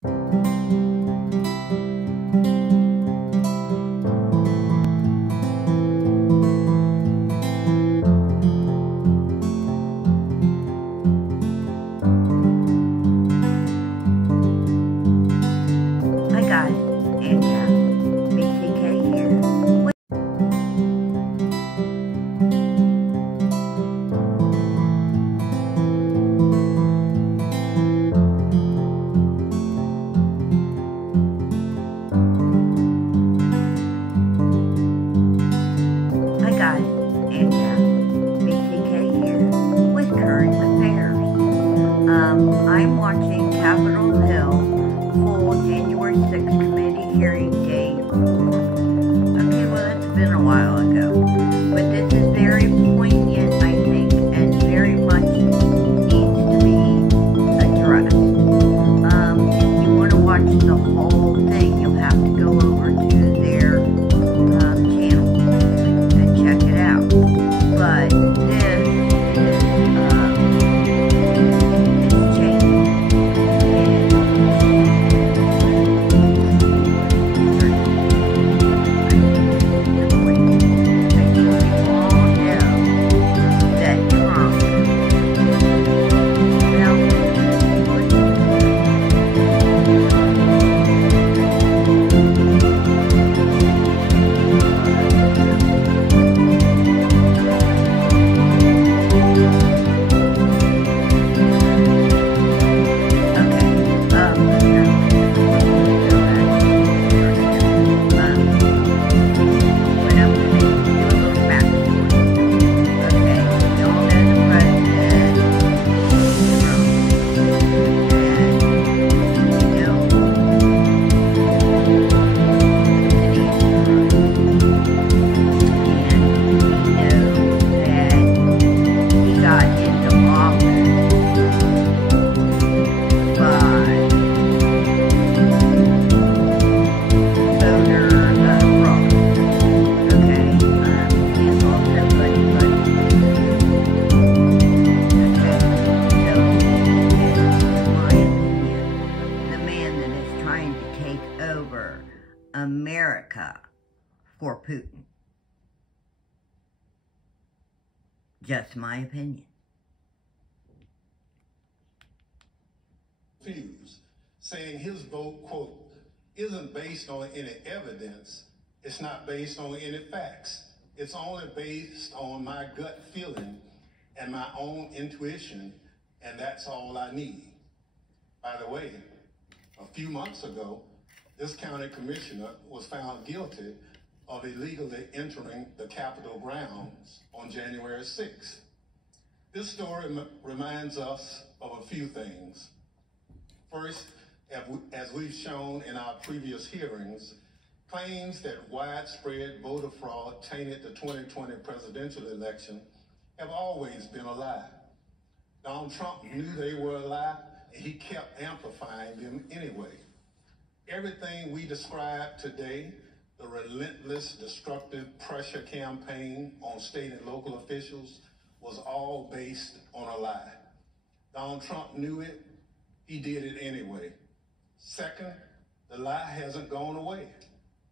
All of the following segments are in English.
Hi guys, and BTK here. Hi guys, and BTK here with current affairs. I'm watching Capitol Hill full January 6th committee hearing date. Okay, well that's been a while ago, but this is very poignant, I think, and very much needs to be addressed. If you want to watch the whole thing, you'll have to go over to their channel and check it out. But this is it's Cheney. Over America for Putin. Just my opinion. Saying his vote, quote, isn't based on any evidence, it's not based on any facts. It's only based on my gut feeling and my own intuition, and that's all I need. By the way, a few months ago, this county commissioner was found guilty of illegally entering the Capitol grounds on January 6th. This story reminds us of a few things. First, as we've shown in our previous hearings, claims that widespread voter fraud tainted the 2020 presidential election have always been a lie. Donald Trump knew they were a lie, and he kept amplifying them anyway. Everything we described today, the relentless, destructive pressure campaign on state and local officials, was all based on a lie. Donald Trump knew it, he did it anyway. Second, the lie hasn't gone away.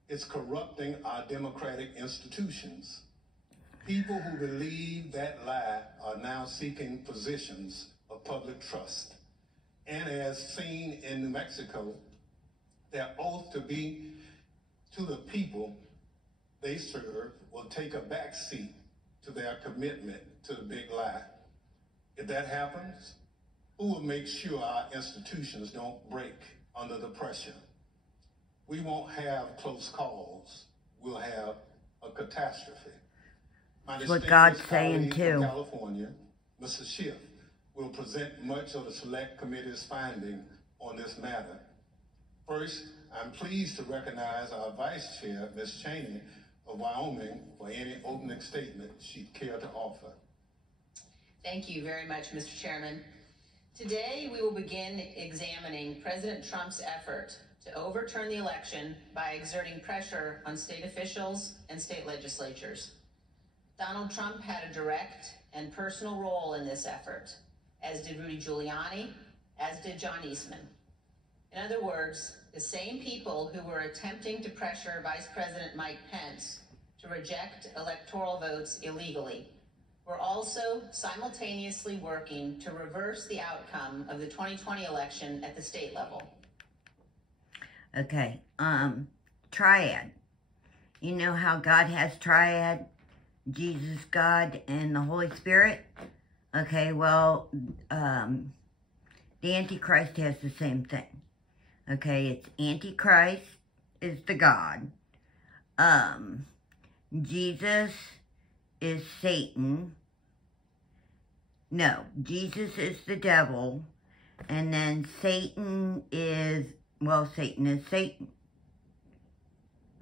It's corrupting our democratic institutions. People who believe that lie are now seeking positions of public trust. And as seen in New Mexico, their oath to be to the people they serve will take a backseat to their commitment to the big lie. If that happens, who will make sure our institutions don't break under the pressure? We won't have close calls. We'll have a catastrophe. That's what God's saying too. California, Mr. Schiff, will present much of the Select Committee's finding on this matter. First, I'm pleased to recognize our Vice Chair, Ms. Cheney of Wyoming, for any opening statement she'd care to offer. Thank you very much, Mr. Chairman. Today, we will begin examining President Trump's effort to overturn the election by exerting pressure on state officials and state legislatures. Donald Trump had a direct and personal role in this effort, as did Rudy Giuliani, as did John Eastman. In other words, the same people who were attempting to pressure Vice President Mike Pence to reject electoral votes illegally were also simultaneously working to reverse the outcome of the 2020 election at the state level. Okay, triad. You know how God has triad? Jesus, God, and the Holy Spirit? Okay, well, the Antichrist has the same thing. Okay, it's Antichrist is the God. Jesus is Satan. No, Jesus is the devil. And then Satan is, well, Satan is Satan.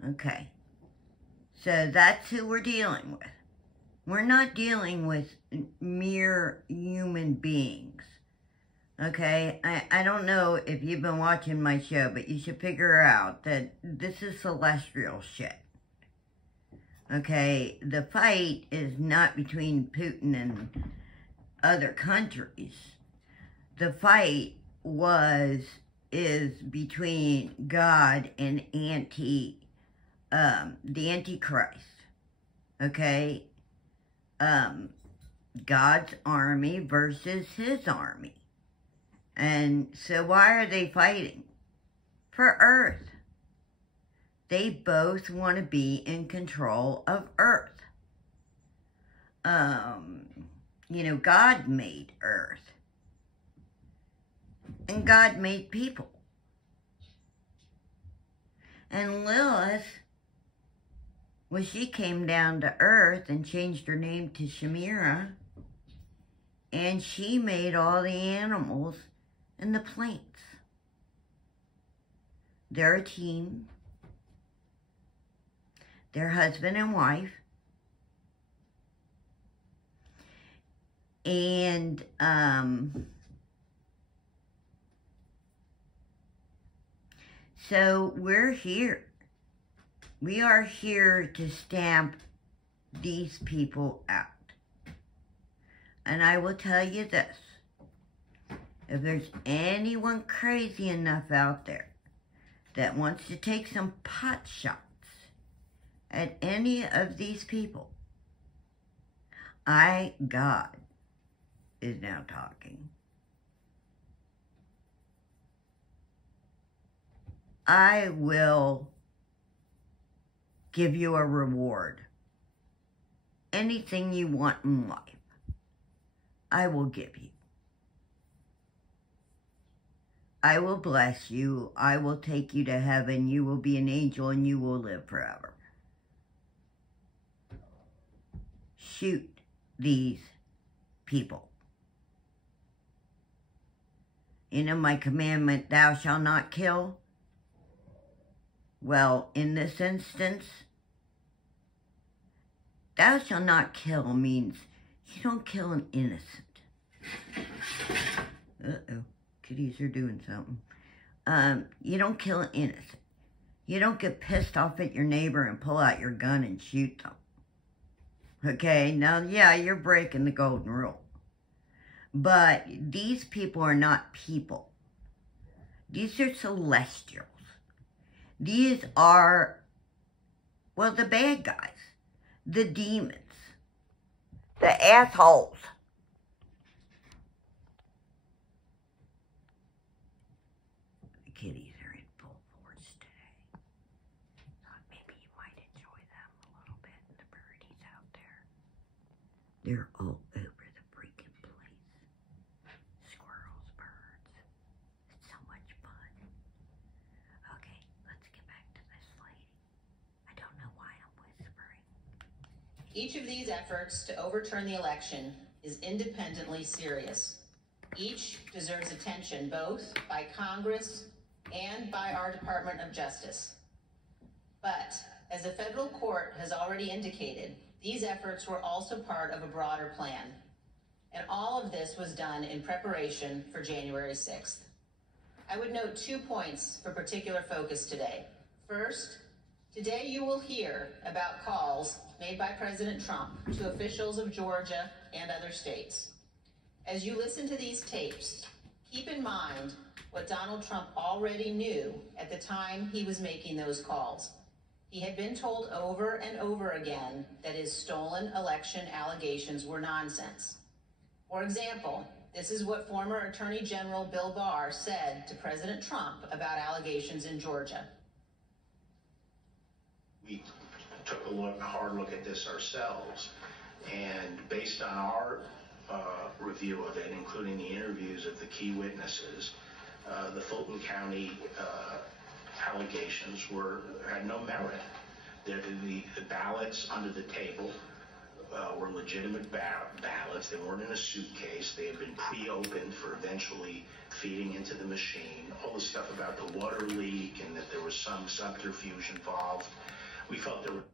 Okay. So that's who we're dealing with. We're not dealing with mere human beings. Okay? I don't know if you've been watching my show, but you should figure out that this is celestial shit. Okay? The fight is not between Putin and other countries. The fight is between God and the Antichrist. Okay? God's army versus his army. And so why are they fighting? For Earth. They both want to be in control of Earth. You know, God made Earth. And God made people. And Lilith, well, she came down to Earth and changed her name to Shamira. And she made all the animals and the plants. They're a team. They're husband and wife. And, so we're here. We are here to stamp these people out. And I will tell you this. If there's anyone crazy enough out there that wants to take some pot shots at any of these people, God, is now talking. I will give you a reward. Anything you want in life, I will give you. I will bless you. I will take you to heaven. You will be an angel and you will live forever. Shoot these people. You know my commandment, thou shalt not kill? Well, in this instance, thou shalt not kill means you don't kill an innocent. Uh-oh, kitties are doing something. You don't kill an innocent. You don't get pissed off at your neighbor and pull out your gun and shoot them. Okay, now, yeah, you're breaking the golden rule. But these people are not people. These are celestials. These are, well, the bad guys, the demons, the assholes. The kitties are in full force today. Thought maybe you might enjoy them a little bit. The birdies out there. They're all over the freaking place. Squirrels, birds. It's so much fun. Okay, let's get back to this lady. I don't know why I'm whispering. Each of these efforts to overturn the election is independently serious. Each deserves attention both by Congress and by our Department of Justice. But, as a federal court has already indicated, these efforts were also part of a broader plan. And all of this was done in preparation for January 6th. I would note 2 points for particular focus today. First, today you will hear about calls made by President Trump to officials of Georgia and other states. As you listen to these tapes, Keep in mind what Donald Trump already knew at the time he was making those calls. He had been told over and over again that his stolen election allegations were nonsense. For example, this is what former Attorney General Bill Barr said to President Trump about allegations in Georgia. We took a hard look at this ourselves, and based on our review of it, including the interviews of the key witnesses, the Fulton County allegations had no merit. The ballots under the table were legitimate ballots. They weren't in a suitcase. They had been pre-opened for eventually feeding into the machine. All the stuff about the water leak and that there was some subterfuge involved. We felt there were...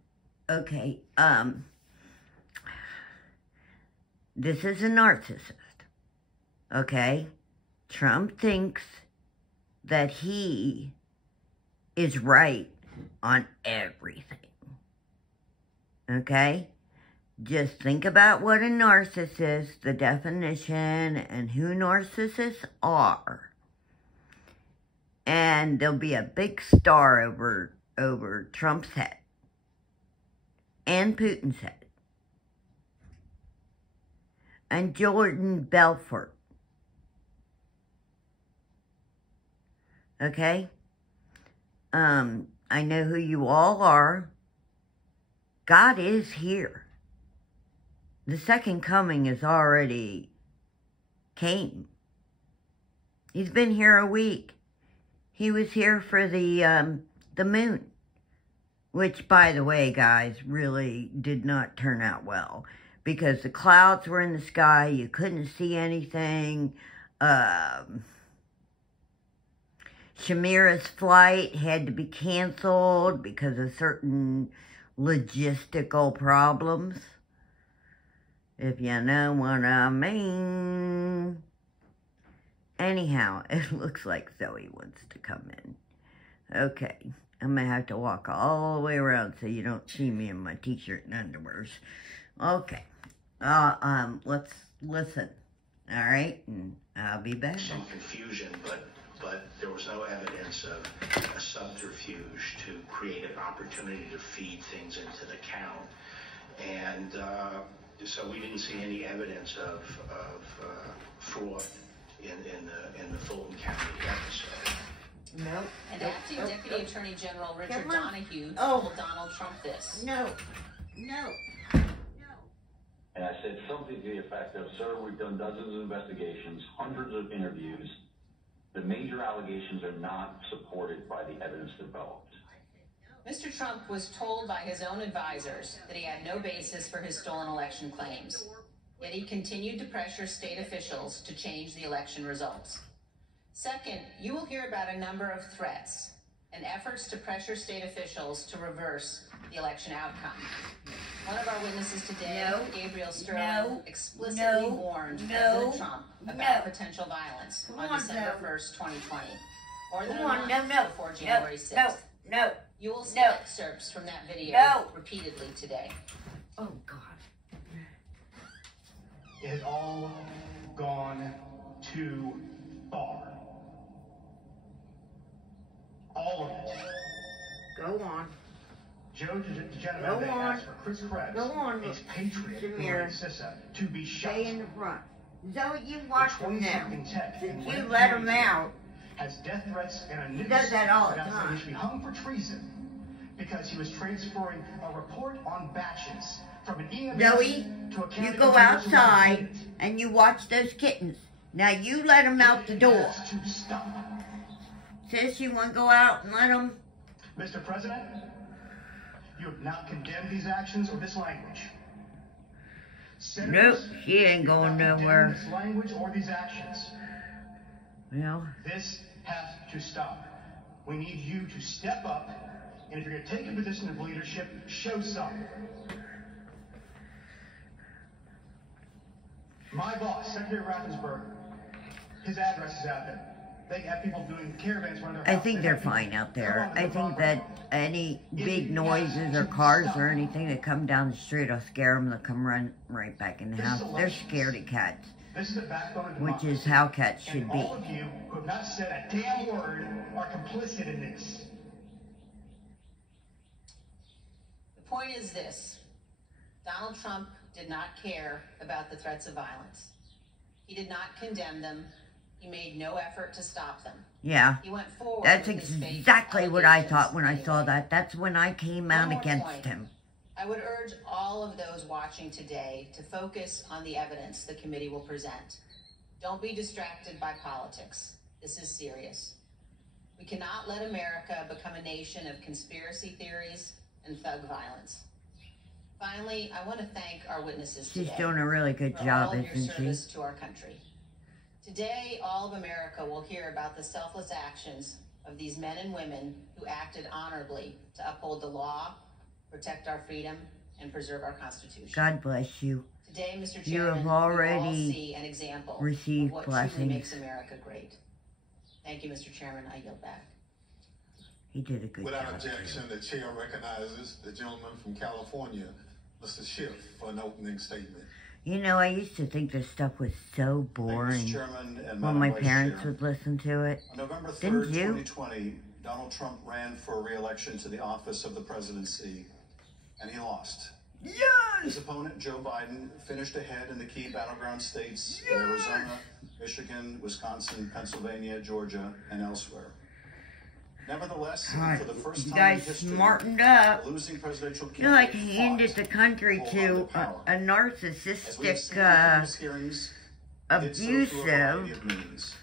Okay, this is a narcissist, okay? Trump thinks that he is right on everything, okay? Just think about what a narcissist is, the definition, and who narcissists are. And there'll be a big star over Trump's head and Putin's head. And Jordan Belfort. Okay? I know who you all are. God is here. The second coming is already came. He's been here a week. He was here for the moon. Which, by the way, guys, really did not turn out well. Because the clouds were in the sky. You couldn't see anything. Shamira's flight had to be canceled because of certain logistical problems. If you know what I mean. Anyhow, it looks like Zoe wants to come in. Okay. I'm going to have to walk all the way around so you don't see me in my t-shirt and underwears. Okay. Let's listen. All right? And I'll be back. Some confusion, but there was no evidence of a subterfuge to create an opportunity to feed things into the count. And so we didn't see any evidence of fraud in the Fulton County episode. No. And acting Deputy Attorney General Richard Donahue told Donald Trump this. No. And I said something to the effect of, sir, we've done dozens of investigations, hundreds of interviews. The major allegations are not supported by the evidence developed. Mr. Trump was told by his own advisors that he had no basis for his stolen election claims. Yet he continued to pressure state officials to change the election results. Second, you will hear about a number of threats and efforts to pressure state officials to reverse the election outcome. One of our witnesses today, Gabriel Sterling, explicitly warned President Trump about potential violence on December 1st, 2020, more than a month before January 6th. You will see excerpts from that video repeatedly today. Oh, God. It has all gone too far. All of it. Go on. Joe DeGenevieve asked for Chris Krebs, a patriot who ran CISA, to be shot. Stay in the front. Zoe, you watch him now. Since you let him out. Has death threats and a noose. He does that all the He time. should be hung for treason because he was transferring a report on batches from an EMS Zoe, to a county you go outside and you watch those kittens. Now you let them out the door. To stop. Sis, you want to go out and let them? Mr. President, you have not condemned these actions or this language. Nope, she ain't going nowhere. This language or these actions. Well, this has to stop. We need you to step up, and if you're going to take a position of leadership, show some. My boss, Secretary Raffensperger, his address is out there. They have people doing caravans around their house. I think they're fine out there. I think that any big noises or cars or anything that come down the street will scare them. They'll come run right back in the house. They're scaredy cats. This is the backbone of which democracy. is how cats should And be. all of you who have not said a damn word are complicit in this. The point is this. Donald Trump did not care about the threats of violence. He did not condemn them. He made no effort to stop them. Yeah, He went forward that's with his fake exactly what I thought when I allegations saw anyway. that. That's when I came One out more against point. him. I would urge all of those watching today to focus on the evidence the committee will present. Don't be distracted by politics. This is serious. We cannot let America become a nation of conspiracy theories and thug violence. Finally, I want to thank our witnesses She's today doing a really good for job, all of your isn't she? service to our country. Today, all of America will hear about the selfless actions of these men and women who acted honorably to uphold the law, protect our freedom, and preserve our Constitution. God bless you. Today, Mr. You Chairman, have we all already see an example received of what blessings. truly makes America great. Thank you, Mr. Chairman. I yield back. He did a good Without job. objection, the chair recognizes the gentleman from California, Mr. Schiff, for an opening statement. You know, I used to think this stuff was so boring Mr. Chairman and when Madam my Vice parents Chair. would listen to it. On November 3rd, Didn't you? 2020, Donald Trump ran for re-election to the office of the presidency, and he lost. Yes! His opponent, Joe Biden, finished ahead in the key battleground states of Arizona, Michigan, Wisconsin, Pennsylvania, Georgia, and elsewhere. Nevertheless, God, for the first you time in guys history, smartened up. the losing presidential candidate You like fought handed the country hold on to power. a As we have narcissistic, seen in previous hearings, he did so through a variety abusive. of means.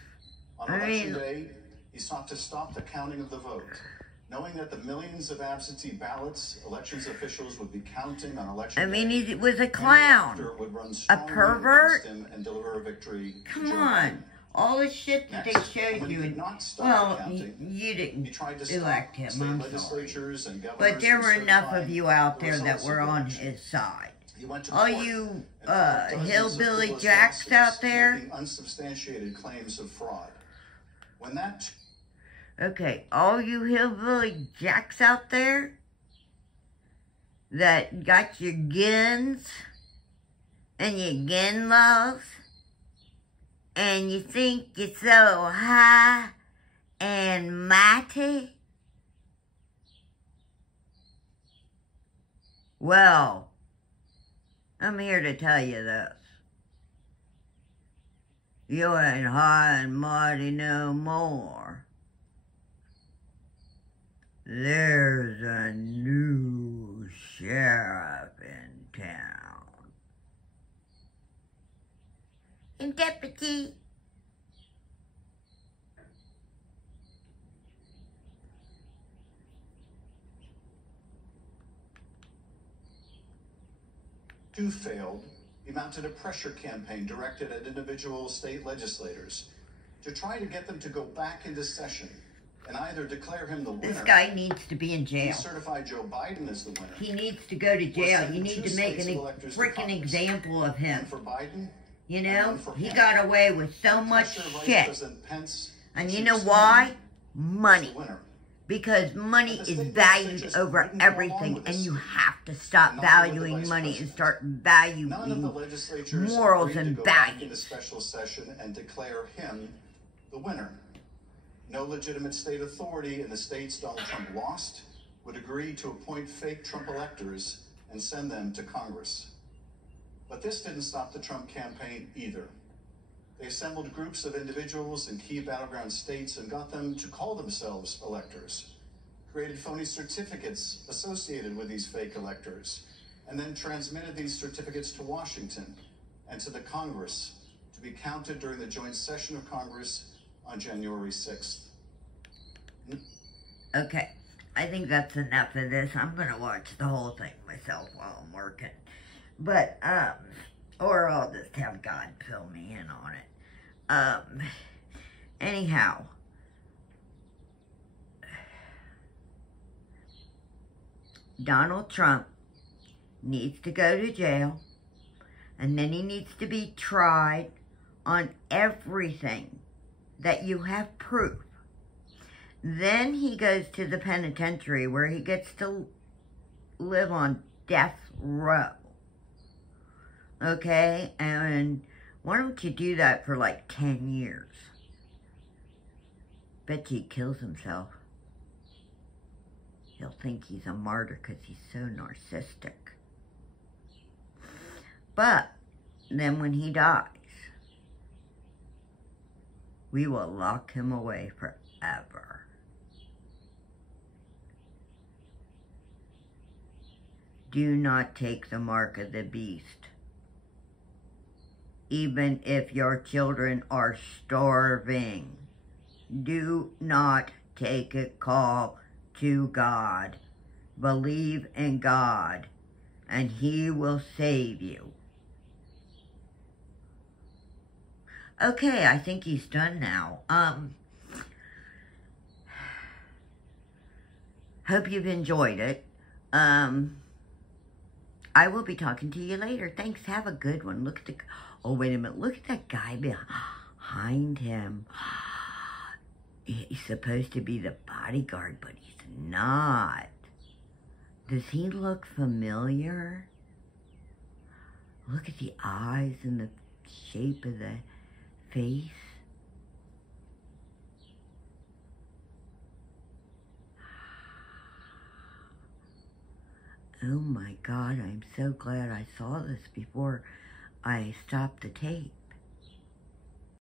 On I election mean- day, he sought to stop the counting of the vote, knowing that the millions of absentee ballots elections officials would be counting on election I mean, day. he was a and clown. thereafter would run A strongly pervert. against him and deliver a victory to Come Joe on. Biden. All the shit that they Next, showed when he you. could not stop Well, the counting, you He didn't tried to elect stop him, state I'm sorry. legislatures and governors But there from were enough of certifying you out the there that results of were the on election. his side. He went to All court you and filed dozens of hillbilly frivolous jacks out lawsuits there. making unsubstantiated claims of fraud. When that Okay, all you hillbilly jacks out there that got your guns and your gun laws and you think you're so high and mighty? Well, I'm here to tell you this. You ain't high and mighty no more. There's a new sheriff in town. And deputy. failed, he mounted a pressure campaign directed at individual state legislators to try to get them to go back into session and either declare him the winner. This guy needs to be in He jail. certified Joe Biden as the winner. He needs to go to jail. send You need two to make slates a of electors to freaking Congress. example of him. One for Biden, You and know, one for he him. got away with so much Pressure Vice shit. President Pence And to you know choose why? him as Money. the winner. Because money But the is state valued legislatures over wouldn't go along everything, with and this. you have to stop Not with the valuing vice money and president. start None of the valuing legislatures morals agreed and to go back values. into special session and declare him the winner. No legitimate state authority in the states Donald Trump lost would agree to appoint fake Trump electors and send them to Congress. But this didn't stop the Trump campaign either. They assembled groups of individuals in key battleground states and got them to call themselves electors, created phony certificates associated with these fake electors, and then transmitted these certificates to Washington and to the Congress to be counted during the joint session of Congress on January 6th. Okay, I think that's enough of this. I'm gonna watch the whole thing myself while I'm working. But, or I'll just have God fill me in on it. Anyhow. Donald Trump needs to go to jail, and then he needs to be tried on everything that you have proof. Then he goes to the penitentiary where he gets to live on death row. Okay? And Why don't you do that for like 10 years? Bet you he kills himself. He'll think he's a martyr because he's so narcissistic. But then when he dies, we will lock him away forever. Do not take the mark of the beast. Even if your children are starving, do not take a call to God. Believe in God, and He will save you. Okay, I think he's done now. Hope you've enjoyed it. I will be talking to you later. Thanks. Have a good one. Look at the... Oh, wait a minute. Look at that guy behind him. He's supposed to be the bodyguard, but he's not. Does he look familiar? Look at the eyes and the shape of the face. Oh my God, I'm so glad I saw this before I stopped the tape.